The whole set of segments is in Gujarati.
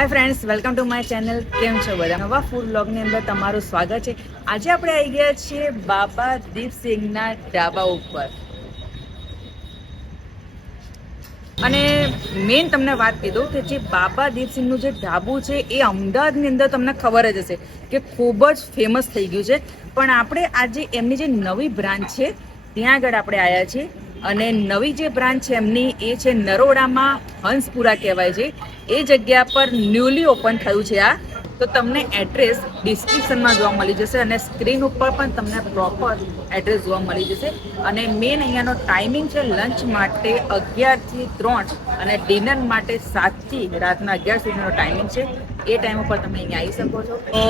Hi friends, welcome to my channel. કેમ છો બધા? નવા ફૂડ બ્લોગની અંદર તમારું સ્વાગત છે. આજે આપણે આવી ગયા છીએ બાબા દીપસિંહના ઢાબા ઉપર. અને મેઇન તમને વાત કીધું કે જે બાબા દીપસિંહનું જે ઢાબુ છે એ અમદાવાદની અંદર તમને ખબર જ હશે કે ખૂબ જ ફેમસ થઈ ગયું છે. પણ આપણે આજે એમની જે નવી બ્રાન્ચ છે ત્યાં આગળ આપણે આવ્યા છીએ. અને નવી જે બ્રાન્ચ છે એમની એ છે નરોડામાં, હંસપુરા કહેવાય છે. એ જગ્યા પર ન્યૂલી ઓપન થયું છે આ. તો તમને એડ્રેસ ડિસ્ક્રિપ્શનમાં જોવા મળી જશે અને સ્ક્રીન ઉપર પણ તમને પ્રોપર એડ્રેસ જોવા મળી જશે. અને મેઇન અહીંયાનો ટાઈમિંગ છે લંચ માટે 11 થી 3 અને ડિનર માટે 7 થી રાતના 11 સુધીનો ટાઈમિંગ છે. એ ટાઈમ ઉપર તમે અહીંયા આવી શકો છો. તો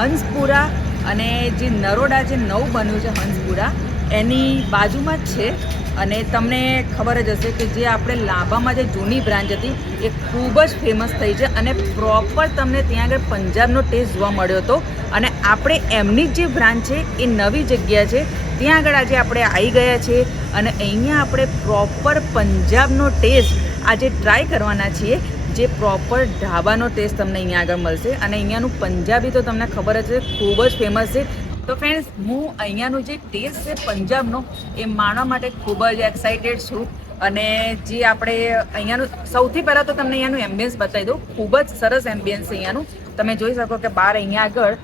હંસપુરા અને જે નરોડા જે નવું બન્યું છે હંસપુરા એની બાજુમાં જ છે. અને તમને ખબર જ હશે કે જે આપણે લાભામાં જે જૂની બ્રાન્ચ હતી એ ખૂબ જ ફેમસ થઈ છે અને પ્રોપર તમને ત્યાં આગળ પંજાબનો ટેસ્ટ જોવા મળ્યો હતો. અને આપણે એમની જ જે બ્રાન્ચ છે એ નવી જગ્યા છે ત્યાં આગળ આજે આપણે આવી ગયા છીએ. અને અહીંયા આપણે પ્રોપર પંજાબનો ટેસ્ટ આજે ટ્રાય કરવાના છીએ. જે પ્રોપર ઢાબાનો ટેસ્ટ તમને અહીંયા આગળ મળશે. અને અહીંયાનું પંજાબી તો તમને ખબર જ છે ખૂબ જ ફેમસ છે. તો ફ્રેન્ડ્સ, હું અહીંયાનું જે ટેસ્ટ છે પંજાબનો એ માણવા માટે ખૂબ જ એક્સાઇટેડ છું. અને જે આપણે અહીંયાનું સૌથી પહેલાં તો તમને અહીંયાનું એમ્બિયન્સ બતાવી દઉં. ખૂબ જ સરસ એમ્બિયન્સ છે અહીંયાનું. તમે જોઈ શકો કે બહાર અહીંયા આગળ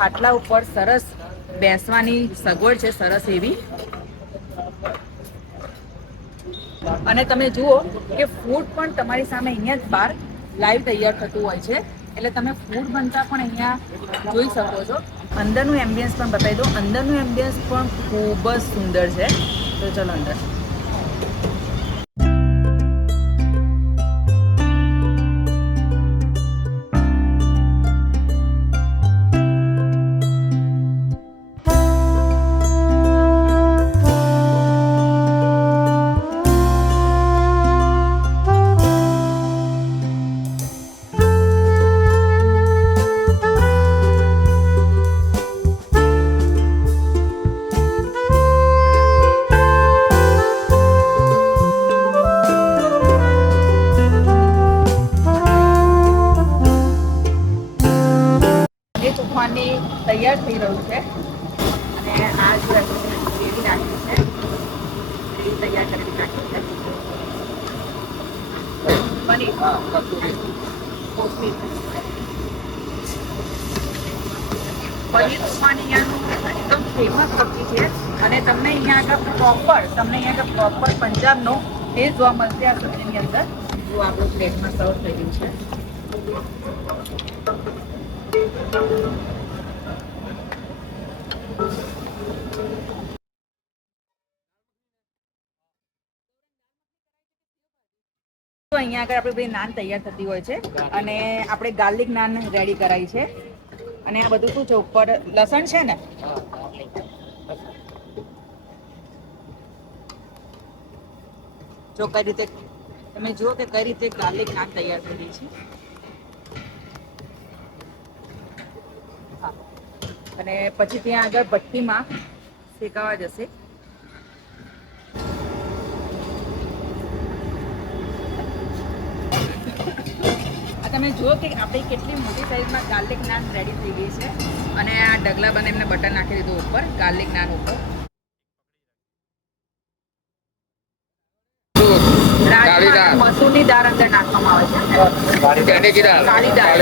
ખાટલા ઉપર સરસ બેસવાની સગવડ છે, સરસ એવી. અને તમે જુઓ કે ફૂડ પણ તમારી સામે અહીંયા જ બહાર લાઈવ તૈયાર થતું હોય છે. એટલે તમે ફૂડ બનતા પણ અહીંયા જોઈ શકો છો. અંદરનું એમ્બિયન્સ પણ બતાવી દો. અંદરનું એમ્બિયન્સ પણ ખૂબ જ સુંદર છે. તો ચલો અંદર. તૈયાર થઈ રહ્યું છે. અને આ જો ગ્રેવી નાખી છે, ગ્રેવી તૈયાર કરી નાખી છે. પનીર કોથમીર સુખાની અહીંયાનું એકદમ ફેમસ સબ્જી છે. અને તમને અહીંયા આગળ પ્રોપર પંજાબનો ટેસ્ટ જોવા મળશે આ સબ્જીની અંદર. જો આપણું પ્લેટમાં સર્વ થઈ ગયું છે. તો અહીંયા આગળ આપણે બધી નાન તૈયાર થતી હોય છે. અને આપણે ગાર્લિક નાન રેડી કરાવી છે. અને આ બધું શું છે, ઉપર લસણ છે ને, જો કઈ રીતે તમે જુઓ કે કઈ રીતે ગાર્લિક નાન તૈયાર થઈ ગઈ છે. અને પછી ત્યાં આગળ ભઠ્ઠીમાં શેકાવા જશે. તમે જુઓ કે આપણી કેટલી મોટી સાઈઝમાં ગાર્લિક નાન રેડી થઈ ગઈ છે. અને આ ડગલા બને એમને બટર નાખી દીધું ઉપર ગાર્લિક નાન ઉપર. મસૂરની દાળ અંદર નાખવામાં આવે છે. કાળી દાળ.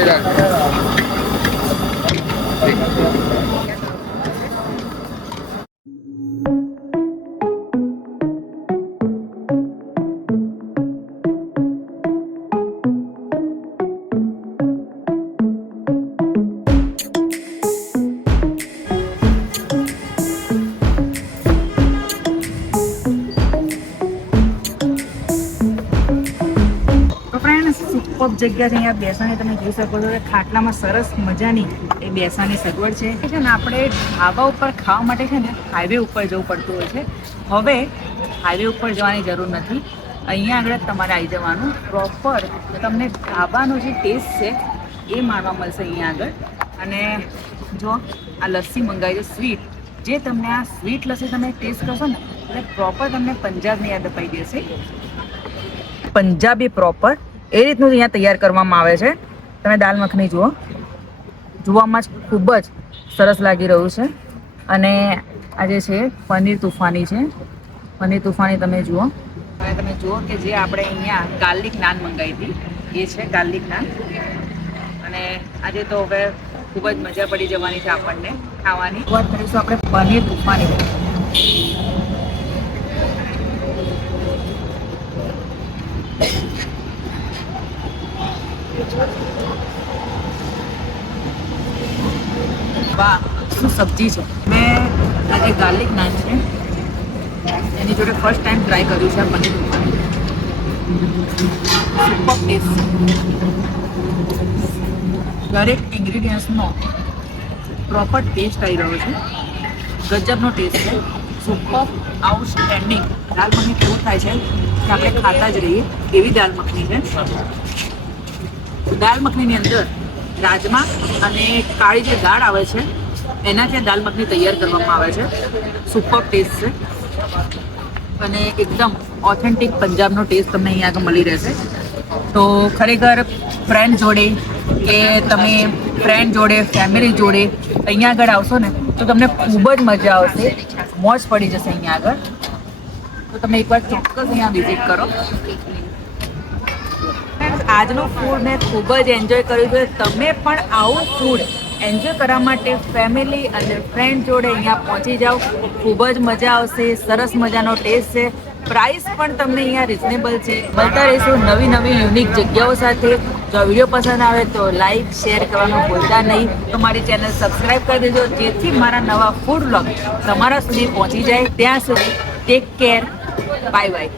જગ્યા છે અહીંયા બેસવાની. તમે જોઈ શકો છો કે ખાટલામાં સરસ મજાની એ બેસવાની સગવડ છે ને. આપણે ઢાબા ઉપર ખાવા માટે છે ને હાઈવે ઉપર જવું પડતું હોય છે. હવે હાઈવે ઉપર જવાની જરૂર નથી. અહીંયા આગળ તમારે આવી જવાનું. પ્રોપર તમને ઢાબાનો જે ટેસ્ટ છે એ માણવા મળશે અહીંયા આગળ. અને જો આ લસ્સી મંગાવી છે સ્વીટ. જે તમને આ સ્વીટ લસ્સી તમે ટેસ્ટ કરશો ને એટલે પ્રોપર તમને પંજાબની યાદ અપાઈ દેશે. પંજાબી પ્રોપર એ રીતનું અહીંયા તૈયાર કરવામાં આવે છે. તમે દાલ મખની જુઓ, જોવામાં જ ખૂબ જ સરસ લાગી રહ્યું છે. અને આ જે છે પનીર તુફાની છે. પનીર તુફાની તમે જુઓ. હવે તમે જુઓ કે જે આપણે અહીંયા ગાર્લિક નાન મંગાવી હતી એ છે ગાર્લિક નાન. અને આજે તો હવે ખૂબ જ મજા પડી જવાની છે આપણને ખાવાની. વાત કરીશું આપણે પનીર તુફાની. વાહ, શું સબ્જી છે. મેં આજે ગાર્લિક નાન છે એની જોડે ફર્સ્ટ ટાઈમ ટ્રાય કર્યું છે પનીર તુફાની. Super taste. દરેક ઇન્ગ્રીડિયન્ટ્સનો પ્રોપર ટેસ્ટ આવી રહ્યો છે. ગજબનો ટેસ્ટ છે. Super outstanding. દાલ મખની કેવું થાય છે કે આપણે ખાતા જ રહીએ એવી દાલ મખની છે. દાલ મખનીની અંદર રાજમા અને કાળી જે દાળ આવે છે એનાથી દાલ મખની તૈયાર કરવામાં આવે છે. સુપર ટેસ્ટ છે અને એકદમ ઓથેન્ટિક પંજાબનો ટેસ્ટ તમને અહીંયા આગળ મળી રહેશે. તો ખરેખર ફ્રેન્ડ જોડે કે તમે ફ્રેન્ડ જોડે ફેમિલી જોડે અહીંયા આગળ આવશો ને તો તમને ખૂબ જ મજા આવશે, મોજ પડી જશે અહીંયા આગળ. તો તમે એકવાર ચોક્કસ અહીંયા વિઝિટ કરો. આજનું ફૂડ મેં ખૂબ જ એન્જોય કર્યું છે. તમે પણ આવું ફૂડ એન્જોય કરવા માટે ફેમિલી અને ફ્રેન્ડ જોડે અહીંયા પહોંચી જાઓ. ખૂબ જ મજા આવશે. સરસ મજાનો ટેસ્ટ છે. પ્રાઇસ પણ તમને અહીંયા રિઝનેબલ છે. મળતા રહીશું નવી નવી યુનિક જગ્યાઓ સાથે. જો આ વિડીયો પસંદ આવે તો લાઈક શેર કરવાનું ભૂલતા નહીં. તો મારી ચેનલ સબસ્ક્રાઈબ કરી દેજો જેથી મારા નવા ફૂડ વ્લોગ તમારા સુધી પહોંચી જાય. ત્યાં સુધી ટેક કેર. Bye bye.